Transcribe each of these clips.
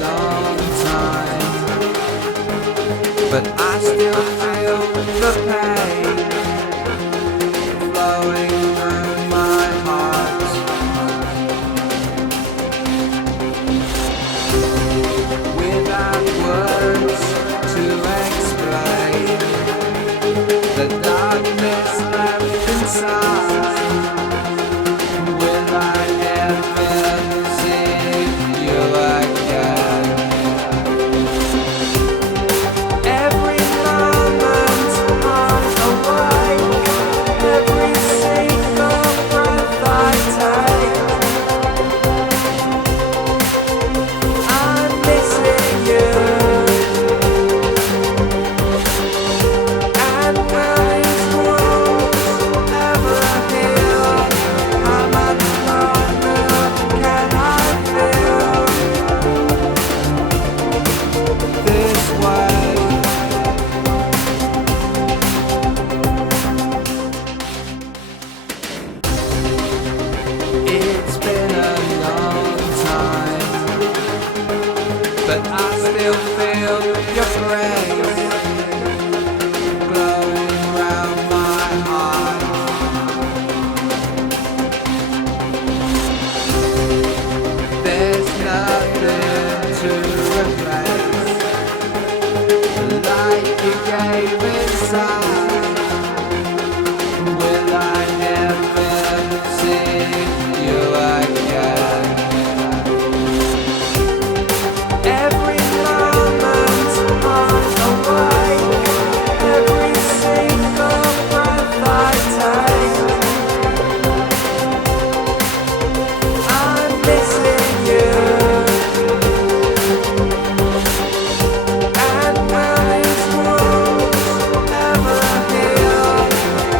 long time, but I still feel the pain flowing through my heart. Without words to explain the darkness left inside, will I ever see you again? Every moment I'm awake, every single breath I take, I'm missing you. And will these wounds ever heal? How much longer can I feel this way? It's been a long time, but I still feel your grace glowing round my heart. There's nothing to replace the light you gave inside. Will I ever see you again? Every moment I'm awake, every single breath I take, I'm missing you. And will these wounds ever heal?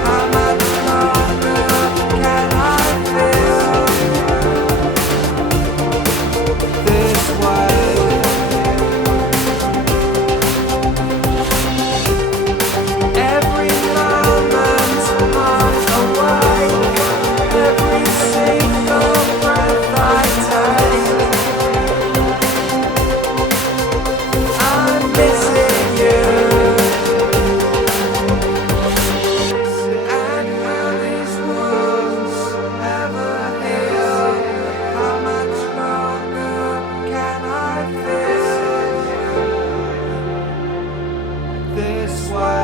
How much longer can I feel this way? Every moment I'm awake, every single breath I take, I'm missing you. And will these wounds ever heal? How much longer can I feel this way?